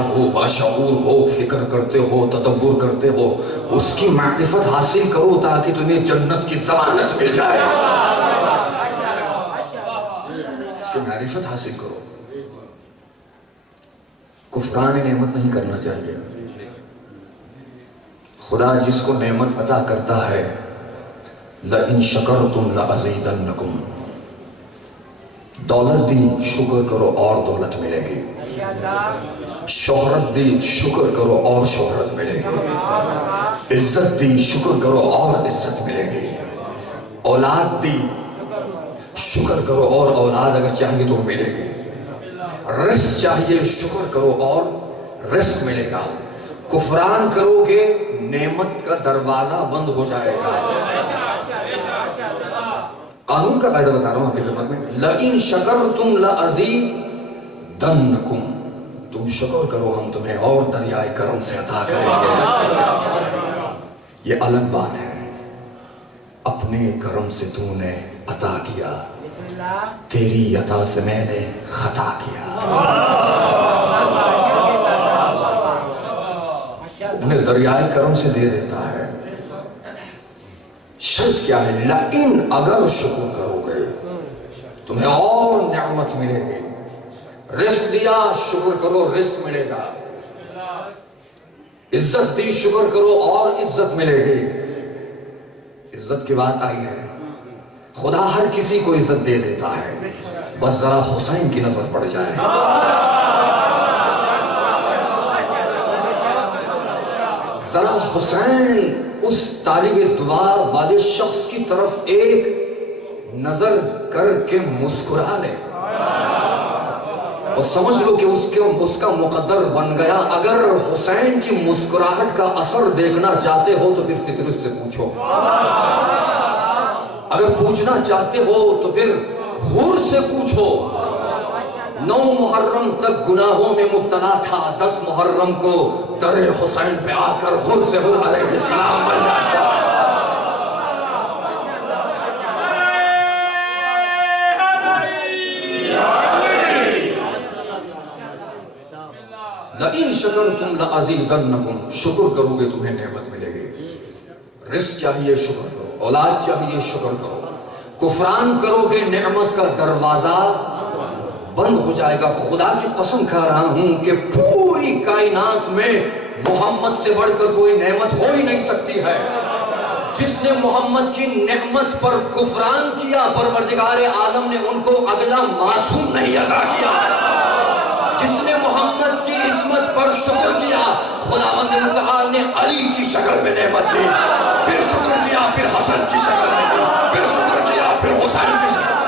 ہو، باشعور ہو، فکر کرتے ہو، تدبر کرتے ہو، اس کی معرفت حاصل کرو تاکہ تمہیں جنت کی ضمانت مل جائے۔ اس کی معرفت حاصل کرو۔ کفران نعمت نہیں کرنا چاہیے۔ خدا جس کو نعمت عطا کرتا ہے، لَإِن شَكَرْتُمْ لَأَزِيدَنَّكُمْ، دولت دی شکر کرو اور دولت ملے گی، شہرت دی شکر کرو اور شہرت ملے گی، عزت دی شکر کرو اور عزت ملے گی، اولاد دی شکر کرو اور اولاد اگر چاہیے تو ملے گی، رزق چاہیے شکر کرو اور رزق ملے گا۔ کفران کرو گے نعمت کا دروازہ بند ہو جائے گا۔ قانون کا قاعدہ بتا رہا ہوں آپ کی خدمت میں، لَإِن شَكَرْتُمْ لَأَزِيدَنَّكُمْ، تم شکر کرو ہم تمہیں اور دریائے کرم سے عطا کریں گے۔ یہ الگ بات ہے، اپنے کرم سے تو نے عطا کیا، تیری عطا سے میں نے خطا کیا۔ اپنے دریائے کرم سے دے دیتا ہے۔ شرط کیا ہے؟ لیکن اگر شکر کرو گے تمہیں اور نعمت ملے گی۔ رزق دیا شکر کرو رزق ملے گا، عزت دی شکر کرو اور عزت ملے گی۔ عزت کی بات آئی ہے، خدا ہر کسی کو عزت دے دیتا ہے، بس ذرا حسین کی نظر پڑ جائے۔ ذرا حسین اس طالب دعا والے شخص کی طرف ایک نظر کر کے مسکرا لے، اور سمجھ لو کہ اس کا مقدر بن گیا۔ اگر حسین کی مسکراہٹ کا اثر دیکھنا چاہتے ہو تو پھر فطرت سے پوچھو، اگر پوچھنا چاہتے ہو تو پھر حور سے پوچھو۔ 9 محرم تک گناہوں میں مبتلا تھا، 10 محرم کو در حسین پہ آ کر حور سے حور علیہ السلام بن جاتا۔ لَإِن شَكَرْتُمْ لَأَزِيدَنَّكُمْ، شکر کرو گے تمہیں نعمت ملے گی۔ رزق چاہیے شکر کرو، اولاد چاہیے شکر کرو۔ کفران کرو گے نعمت کا دروازہ بند ہو جائے گا۔ خدا کی قسم کھا رہا ہوں کہ پوری کائنات میں محمد سے بڑھ کر کوئی نعمت ہو ہی نہیں سکتی ہے۔ جس نے محمد کی نعمت پر کفران کیا، پروردگار عالم نے ان کو اگلا معصوم نہیں عطا کیا۔ جس نے محمد کی عصمت پر شکر کیا، خداوند متعال نے علی کی شکل میں نعمت دی، پھر شکر کیا، پھر حسن کی شکل میں دی، پھر شکر کیا، پھر حسین کی شکل میں۔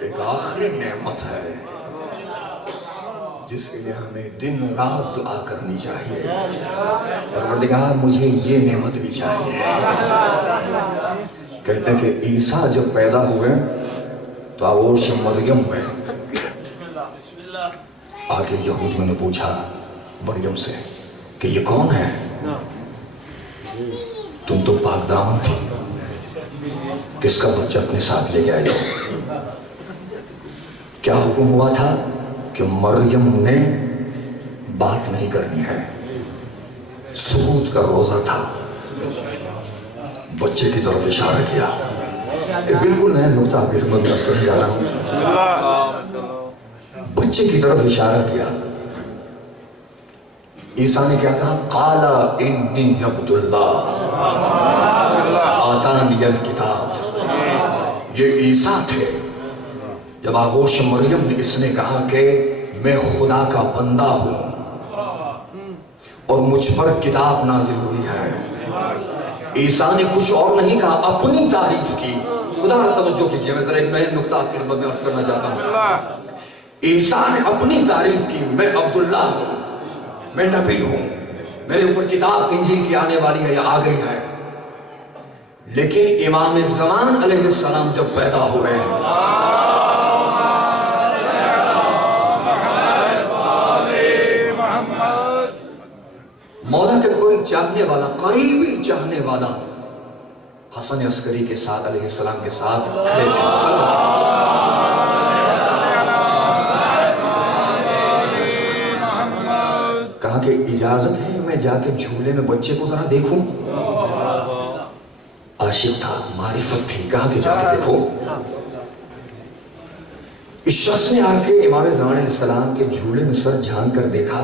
ایک آخری نعمت ہے جس کے لیے ہمیں دن رات دعا کرنی چاہیے، پروردگار مجھے یہ نعمت بھی چاہیے۔ کہتے ہیں کہ عیسیٰ جب پیدا ہوئے تو آغوش مریم میں آگے یہودیوں نے پوچھا مریم سے کہ یہ کون ہے؟ تم تو پاک دامن تھی، کس کا بچہ اپنے ساتھ لے کے آئے ہو؟ کیا حکم ہوا تھا کہ مریم نے بات نہیں کرنی ہے، سکوت کا روزہ تھا، بچے کی طرف اشارہ کیا۔ ایک بالکل نیا نقطہ آپ کی خدمت میں کرنے جا رہا ہوں۔ بچے کی طرف اشارہ کیا۔ عیسیٰ نے کیا کہا؟ قال انی عبد اللہ آتانی الکتاب۔ یہ عیسیٰ تھے جب آغوش مریم نے اس نے کہا کہ میں خدا کا بندہ ہوں اور مجھ پر کتاب نازل ہوئی ہے۔ عیسیٰ نے کچھ اور نہیں کہا، اپنی تعریف کی۔ خدا توجہ کیجئے، میں ذرا ایک نئے نقطہ آپ کی خدمت میں عرض کرنا چاہتا ہوں۔ عیسیٰ نے اپنی تعریف کی، میں عبداللہ ہوں، میں نبی ہوں، میرے اوپر کتاب انجیل کی آنے والی ہے یا آ گئی ہے۔ لیکن امام زمان علیہ السلام جب پیدا ہوئے مولا کے کوئی چاہنے والا، قریبی چاہنے والا حسن عسکری کے ساتھ علیہ السلام کے ساتھ کھڑے تھے. کہا کہ اجازت ہے میں جا کے جھولے میں بچے کو ذرا دیکھوں. عاشق تھا، معرفت تھی، کہا کہ جا کے دیکھو. اس شخص نے آ کے امام زمان علیہ السلام کے جھولے میں سر جھانک کر دیکھا.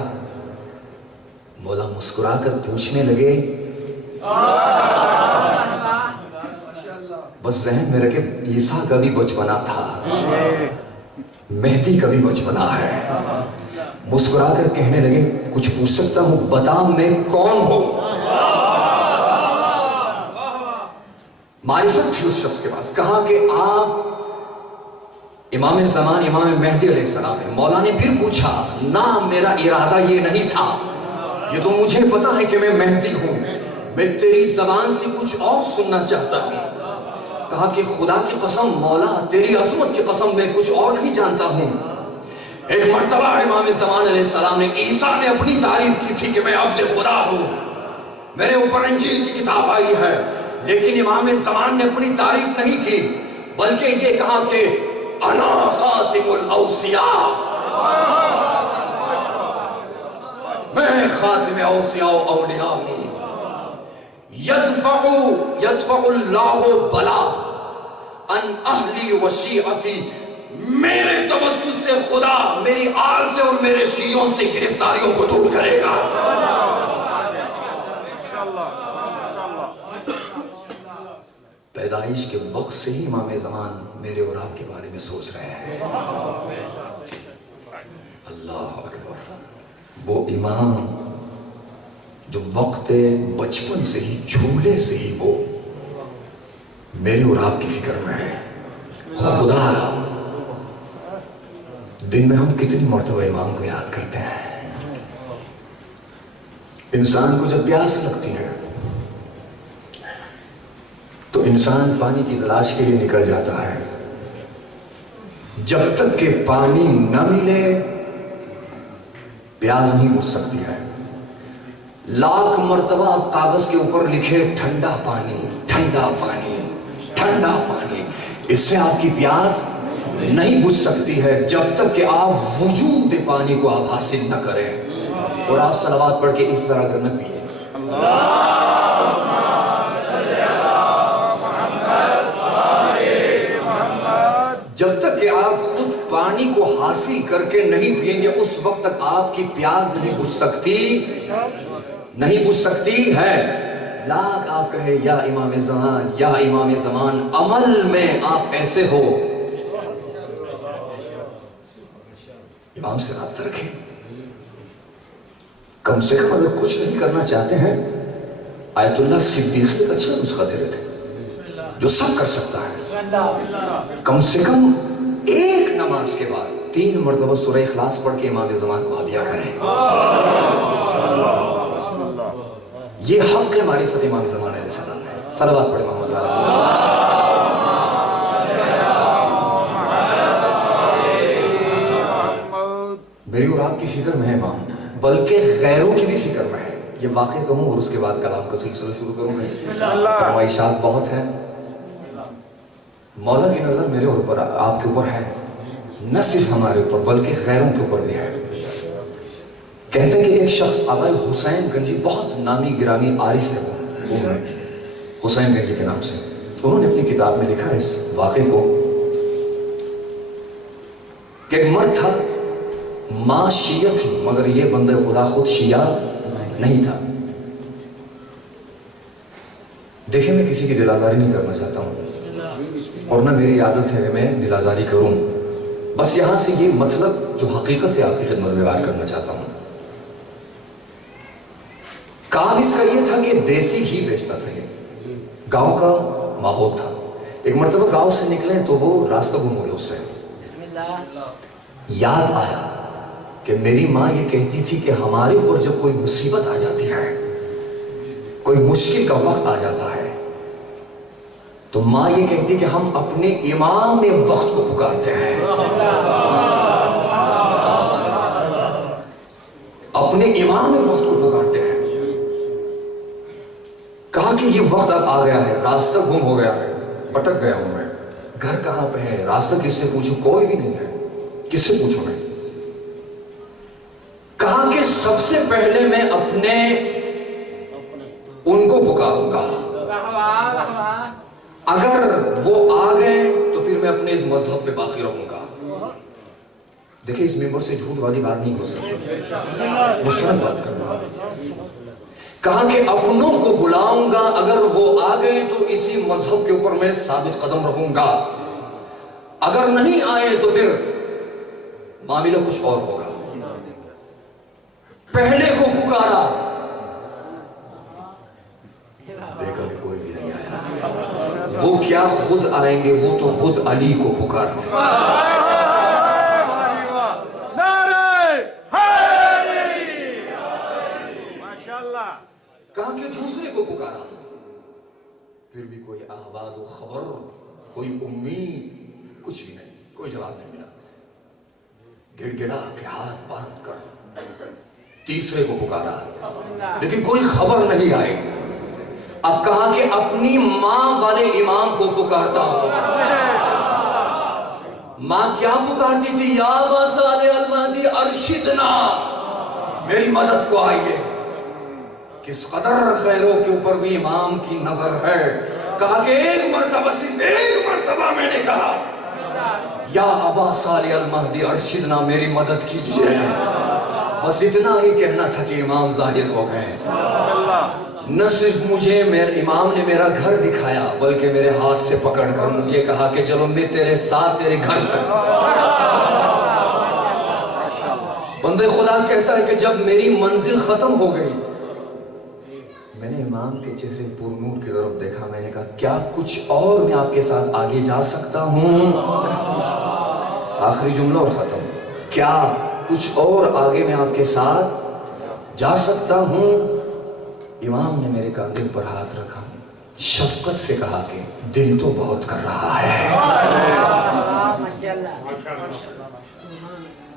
مولا مسکرا کر پوچھنے لگے، بس ذہن میں رکھے عیسیٰ کا بھی بچپنا تھا، مہدی کا بھی بچپنا ہے. مسکرا کر کہنے لگے، کچھ پوچھ سکتا ہوں؟ بتا میں کون ہوں. معرفت تھی اس شخص کے پاس. کہا کہ آپ امام زمان امام مہدی علیہ السلام ہے. مولا نے پھر پوچھا، نہ میرا ارادہ یہ نہیں تھا، یہ تو مجھے پتا ہے کہ میں مہدی ہوں، میں تیری زبان سے کچھ اور سننا چاہتا ہوں. کہا کہ خدا کی قسم مولا، تیری عظمت کی قسم میں کچھ اور نہیں جانتا ہوں. ایک مرتبہ امام زمان علیہ السلام نے، عیسیٰ نے اپنی تعریف کی تھی کہ میں عبد خدا ہوں، میرے اوپر انجیل کی کتاب آئی ہے. لیکن امام زمان نے اپنی تعریف نہیں کی، بلکہ یہ کہا کہ انا خاتم الاوصیاء، میں خاتم اوصیاء و اولیاء ہوں. یدفع اللہ بلا ان اہلی و شیعتی، میرے توسط سے خدا میری آل سے اور میرے شیعوں سے گرفتاریوں کو دور کرے گا. پیدائش کے وقت سے ہی امام زمان میرے اور آپ کے بارے میں سوچ رہے ہیں. اللہ اکبر. وہ امام جو وقت بچپن سے ہی، جھولے سے ہی وہ میرے اور آپ کی فکر میں ہے. خدا دن میں ہم کتنی مرتبہ امام کو یاد کرتے ہیں. انسان کو جب پیاس لگتی ہے تو انسان پانی کی تلاش کے لیے نکل جاتا ہے. جب تک کہ پانی نہ ملے پیاس نہیں بجھ سکتی ہے. لاکھ مرتبہ کاغذ کے اوپر لکھے ٹھنڈا پانی، ٹھنڈا پانی، ٹھنڈا پانی، اس سے آپ کی پیاس نہیں بجھ سکتی ہے جب تک کہ آپ وجود پانی کو آپ حاصل نہ کریں اور آپ صلوات پڑھ کے اس طرح اگر نہ پیئے. جب تک کہ آپ خود پانی کو حاصل کر کے نہیں پیئیں گے اس وقت تک آپ کی پیاس نہیں بجھ سکتی، نہیں بجھ سکتی ہے. لاکھ آپ کہے یا امام زمان، یا امام زمان، عمل میں آپ ایسے ہو. امام سے رابطہ رکھیں. کم سے کم اگر کچھ نہیں کرنا چاہتے ہیں، آیت اللہ صدیقی ایک اچھا نسخہ دے رہے تھے جو سب کر سکتا ہے. کم سے کم ایک نماز کے بعد 3 مرتبہ سورہ اخلاص پڑھ کے امام زمان کو ہدیہ کریں. یہ حق معرفت امام زمان علیہ السلام ہے. صلوات پڑھیں محمد میری اور آپ کی فکر میں ہے ماں، بلکہ غیروں کی بھی فکر میں ہے. یہ واقع کہوں اور اس کے بعد کلام کا سلسلہ شروع کروں. میں فرمائشات بہت ہیں. مولا کی نظر میرے اوپر، آپ کے اوپر ہے، نہ صرف ہمارے اوپر بلکہ غیروں کے اوپر بھی ہے. کہتے ہیں کہ ایک شخص آبائی حسین گنجی، بہت نامی گرامی عارف ہے وہ حسین گنجی کے نام سے. انہوں نے اپنی کتاب میں لکھا اس واقعے کو کہ ایک مرد تھا، ماں شیعہ تھی مگر یہ بندہ خدا خود شیعہ نہیں تھا. دیکھیں میں کسی کی دل آزاری نہیں کرنا چاہتا ہوں اور نہ میری عادت ہے کہ میں دل آزاری کروں. بس یہاں سے یہ مطلب جو حقیقت ہے آپ کی خدمت میں بیان کرنا چاہتا ہوں. کام اس کا یہ تھا کہ دیسی گھی بیچتا تھا. یہ گاؤں کا ماحول تھا. ایک مرتبہ گاؤں سے نکلے تو وہ راستہ گم ہو گیا. اس سے یاد آیا کہ میری ماں یہ کہتی تھی کہ ہمارے اوپر جب کوئی مصیبت آ جاتی ہے، کوئی مشکل کا وقت آ جاتا ہے، تو ماں یہ کہتی کہ ہم اپنے امام وقت کو پکارتے ہیں. اپنے امام وقت کو پکارتے ہیں. لیکن یہ وقت اب آ گیا ہے، راستہ گم ہو گیا ہے، بھٹک گیا ہوں میں، گھر کہاں پہ ہے، راستہ کس سے پوچھوں، کوئی بھی نہیں ہے، کس سے پوچھوں میں؟ کہا کہ سب سے پہلے میں اپنے ان کو پکاروں گا، اگر وہ آ گئے تو پھر میں اپنے اس مذہب پہ باقی رہوں گا۔ دیکھیں اس ممبر سے جھوٹ والی بات نہیں ہو سکتی، مستند بات کرنا۔ کہا کہ اپنوں کو بلاؤں گا، اگر وہ آ گئے تو اسی مذہب کے اوپر میں ثابت قدم رہوں گا، اگر نہیں آئے تو پھر معاملہ کچھ اور ہوگا۔ پہلے کو پکارا، دیکھا کہ کوئی بھی نہیں آیا۔ وہ کیا خود آئیں گے، وہ تو خود علی کو پکارتے ہیں۔ کہا کہ دوسرے کو پکارا، پھر بھی کوئی احوال و خبر، کوئی امید، کچھ بھی نہیں، کوئی جواب نہیں ملا۔ گڑ گڑا کے ہاتھ باندھ کر تیسرے کو پکارا، لیکن کوئی خبر نہیں آئی۔ اب کہا کہ اپنی ماں والے امام کو پکارتا ہوں۔ ماں کیا پکارتی تھی؟ یا ابا صالح المہدی ارشدنا، میری مدد کو آئیے۔ کس قدر خیروں کے اوپر بھی امام کی نظر ہے۔ کہا کہ ایک مرتبہ، صرف ایک مرتبہ میں نے کہا یا ابا صالح المہدی ارشدنا، میری مدد کیجیے۔ بس اتنا ہی کہنا تھا کہ امام ظاہر ہو گئے۔ نہ صرف مجھے میرے امام نے میرا گھر دکھایا، بلکہ میرے ہاتھ سے پکڑ کر مجھے کہا کہ چلو میں تیرے ساتھ تیرے گھر تک۔ بندے خدا کہتا ہے کہ جب میری منزل ختم ہو گئی، میں نے امام کے چہرے پر نور کی طرف دیکھا، میں نے کہا کیا کچھ اور میں آپ کے ساتھ آگے جا سکتا ہوں؟ آخری جملہ اور ختم، کیا کچھ اور آگے میں آپ کے ساتھ جا سکتا ہوں؟ امام نے میرے کاندھے پر ہاتھ رکھا، شفقت سے کہا کہ دل تو بہت کر رہا ہے،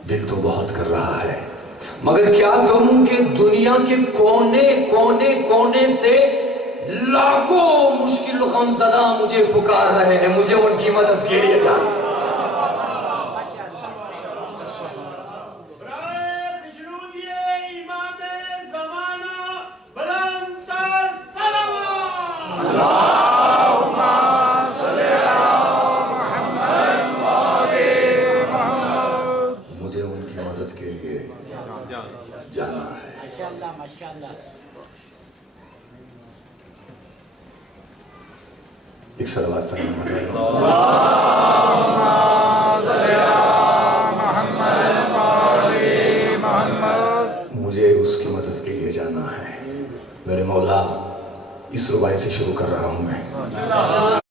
دل تو بہت کر رہا ہے، مگر کیا کہوں کہ دنیا کے کونے کونے کونے سے لاکھوں مشکل غمزدہ مجھے پکار رہے ہیں، مجھے ان کی مدد کے لیے جانا۔ جانا ہے۔ ایک صلوات پڑھیں مجھے اس کی مدد کے لیے جانا ہے۔ میرے مولا اس رباعی سے شروع کر رہا ہوں میں۔